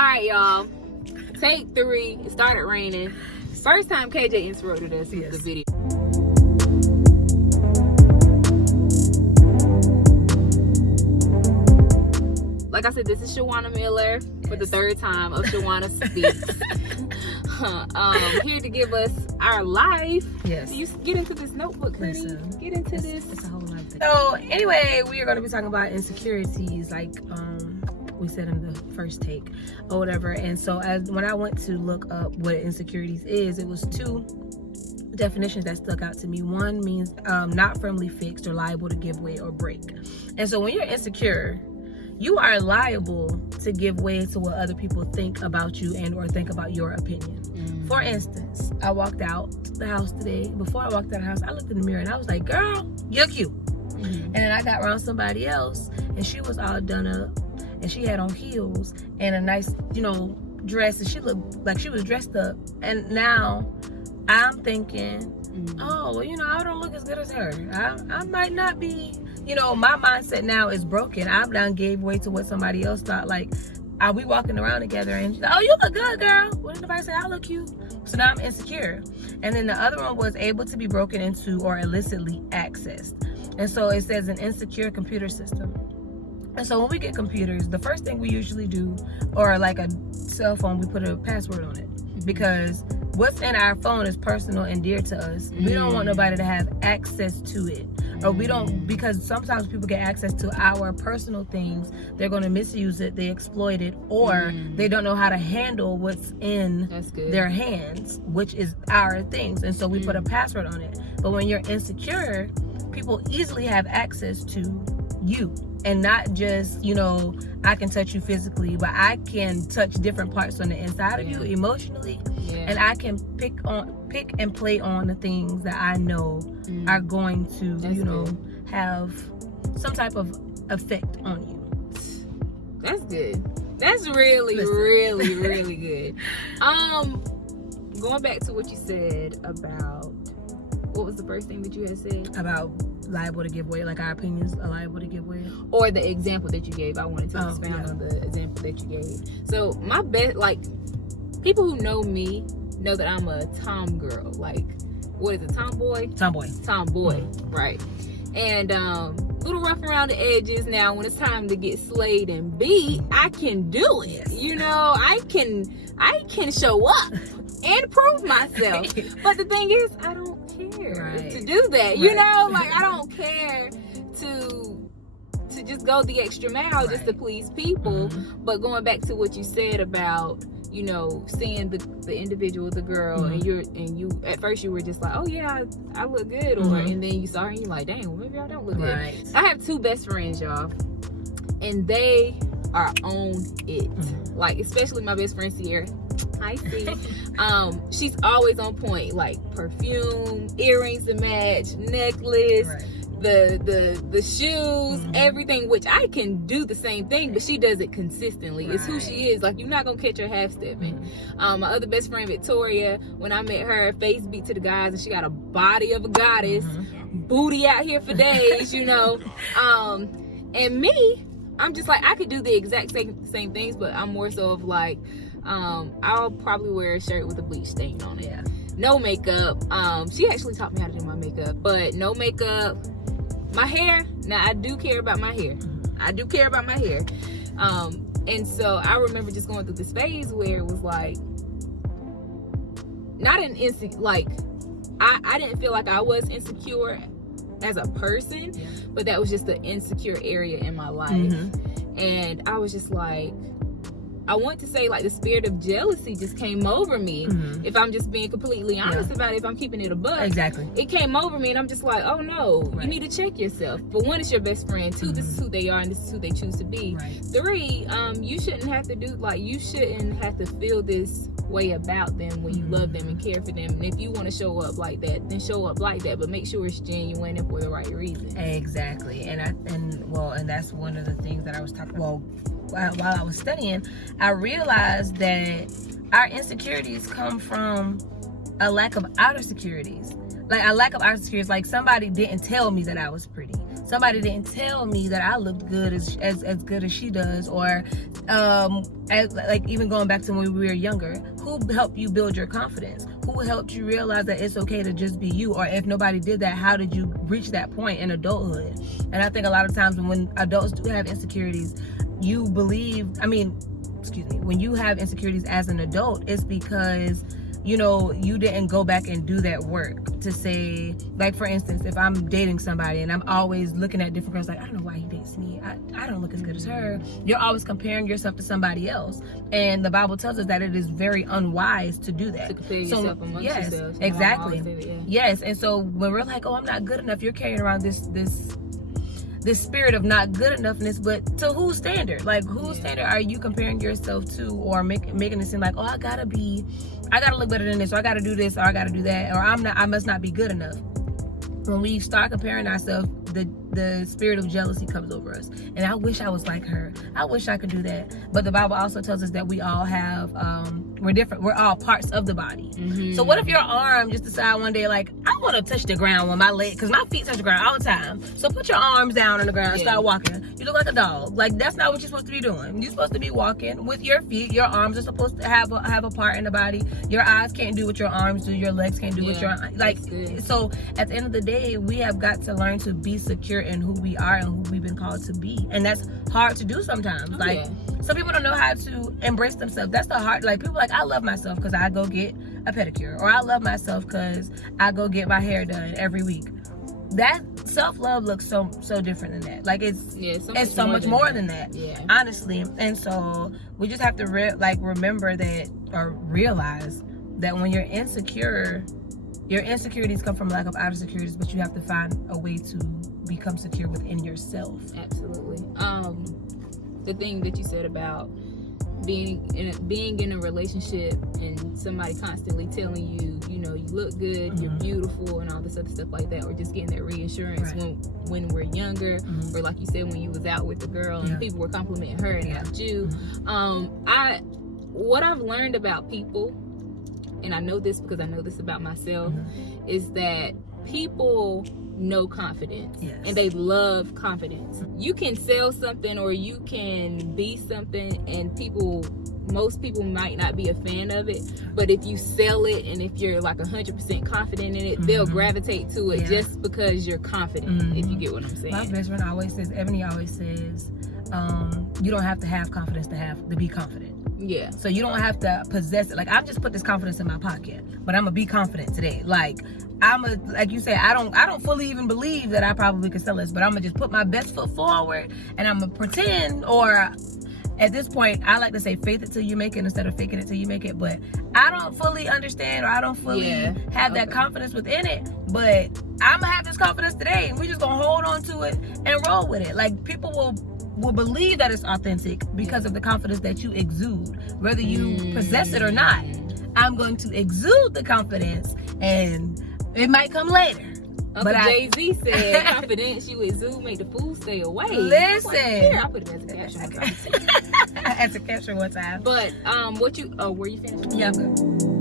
Alright, y'all. Take 3. It started raining. First time KJ interrupted us with the video. Like I said, this is Shawana Miller for the 3rd time of Shawana Speaks. Here to give us our life. Yes. So you get into this notebook, honey. Get into this. It's a whole lot of things. So anyway, we are going to be talking about insecurities, like we said in the first take or whatever. And so when I went to look up what insecurities is, it was 2 definitions that stuck out to me. One means not firmly fixed or liable to give way or break. And so when you're insecure, you are liable to give way to what other people think about you and or think about your opinion. For instance, I walked out the house today. Before I walked out the house, I looked in the mirror and I was like, girl, you're cute. And then I got around somebody else and she was all done up and she had on heels and a nice, dress, and she looked like she was dressed up. And now I'm thinking, oh, well, I don't look as good as her. I might not be, my mindset now is broken. I've done gave way to what somebody else thought. Like, are we walking around together and she's like, oh, you look good, girl. What did anybody say? I look cute. So now I'm insecure. And then the other one was able to be broken into or illicitly accessed. And so it says an insecure computer system. And so when we get computers, the first thing we usually do, or like a cell phone, we put a password on it. Because what's in our phone is personal and dear to us. We don't want nobody to have access to it. Or we don't, because sometimes people get access to our personal things. They're going to misuse it, they exploit it, or they don't know how to handle what's in their hands, which is our things. And so we put a password on it. But when you're insecure, people easily have access to you. And not just, I can touch you physically, but I can touch different parts on the inside of you emotionally. And I can pick and play on the things that I know are going to, have some type of effect on you. That's good. That's really, really, really good. Going back to what you said about, what was the first thing that you had said? About liable to give way, like our opinions are liable to give way. Or the example that you gave. I wanted to expound on the example that you gave. So my best, people who know me know that I'm a tom girl. Like, what is it, tomboy? Tomboy, right. And little rough around the edges. Now when it's time to get slayed and beat, I can do it. I can show up and prove myself. But the thing is, I don't care to do that. I don't care to just go the extra mile just to please people. But going back to what you said about, seeing the individual, the girl, and you at first you were just like, oh yeah, I look good, and then you saw her and you're like, dang, well, maybe I don't look good. I have 2 best friends, y'all, and they are on it. Like, especially my best friend Sierra. I see. She's always on point, like perfume, earrings to match, necklace, the shoes, everything, which I can do the same thing, but she does it consistently. It's who she is. Like, you're not gonna catch her half stepping. My other best friend Victoria, when I met her, face beat to the guys, and she got a body of a goddess, booty out here for days, and me, I'm just like, I could do the exact same things, but I'm more so of like, I'll probably wear a shirt with a bleach stain on it. No makeup. She actually taught me how to do my makeup, but no makeup. My hair, now I do care about my hair. And so I remember just going through this phase where it was like, not an like, I didn't feel like I was insecure as a person, but that was just the insecure area in my life. And I was just like, I want to say, like, the spirit of jealousy just came over me. If I'm just being completely honest about it, if I'm keeping it a buck. It came over me, and I'm just like, oh no, you need to check yourself. But 1, it's your best friend. 2, this is who they are, and this is who they choose to be. 3, you shouldn't have to you shouldn't have to feel this way about them when you love them and care for them. And if you want to show up like that, then show up like that, but make sure it's genuine and for the right reason. Exactly. And that's one of the things that I was talking about. While I was studying, I realized that our insecurities come from a lack of outer securities. Like, a lack of outer securities. Like, somebody didn't tell me that I was pretty. somebody didn't tell me that I looked good as good as she does, or like even going back to when we were younger, who helped you build your confidence? Who helped you realize that it's okay to just be you? Or if nobody did that, how did you reach that point in adulthood? And I think a lot of times when adults do have insecurities, you believe, when you have insecurities as an adult, it's because, you know, you didn't go back and do that work to say, like, for instance, if I'm dating somebody and I'm always looking at different girls, like, I don't know why he dates me. I don't look as good as her. You're always comparing yourself to somebody else. And the Bible tells us that it is very unwise to do that. To compare yourself amongst yourselves. Exactly. Yes. And so when we're like, oh, I'm not good enough, you're carrying around this spirit of not good enoughness, but to whose standard? Like, whose standard are you comparing yourself to, or making it seem like, oh, I gotta look better than this, or I gotta do this, or I gotta do that, or I must not be good enough. When we start comparing ourselves, the spirit of jealousy comes over us. And I wish I was like her. I wish I could do that. But the Bible also tells us that we all have, we're different. We're all parts of the body. Mm-hmm. So what if your arm just decide one day, like, I want to touch the ground with my leg, because my feet touch the ground all the time. So put your arms down on the ground and start walking. You look like a dog. Like, that's not what you're supposed to be doing. You're supposed to be walking with your feet. Your arms are supposed to have a part in the body. Your eyes can't do what your arms do. Your legs can't do what your, like, so at the end of the day, we have got to learn to be secure in who we are and who we've been called to be. And that's hard to do sometimes. Some people don't know how to embrace themselves. That's the hard, like, people like, I love myself because I go get a pedicure, or I love myself because I go get my hair done every week. That self-love looks so different than that. Like, it's so much more than that. Honestly. And so we just have to remember that, or realize that when you're insecure, your insecurities come from lack of outer securities, but you have to find a way to become secure within yourself. Absolutely. The thing that you said about being in a relationship and somebody constantly telling you, you know, you look good, you're beautiful, and all this other stuff like that, or just getting that reassurance when we're younger, or like you said, when you was out with the girl and people were complimenting her and not you. What I've learned about people, and I know this because I know this about myself, is that people know confidence, and they love confidence. You can sell something, or you can be something, and most people might not be a fan of it, but if you sell it and if you're like 100% confident in it, they'll gravitate to it just because you're confident, if you get what I'm saying. My best friend always says, Ebony always says, you don't have to have confidence to be confident. Yeah. So you don't have to possess it. Like, I've just put this confidence in my pocket, but I'm gonna be confident today. Like, like you said, I don't fully even believe that I probably could sell this, but I'm gonna just put my best foot forward, and I'm gonna pretend, or at this point, I like to say faith it till you make it instead of faking it till you make it. But I don't fully understand, or I don't fully have that confidence within it, but I'm gonna have this confidence today, and we're just gonna hold on to it and roll with it. Like, people will believe that it's authentic because of the confidence that you exude, whether you possess it or not. I'm going to exude the confidence, and it might come later. Uncle Jay-Z said, confidence you exude make the fool stay away. Listen. I put it as a caption one time. As a caption one time. But were you finished? Yeah, I'm good.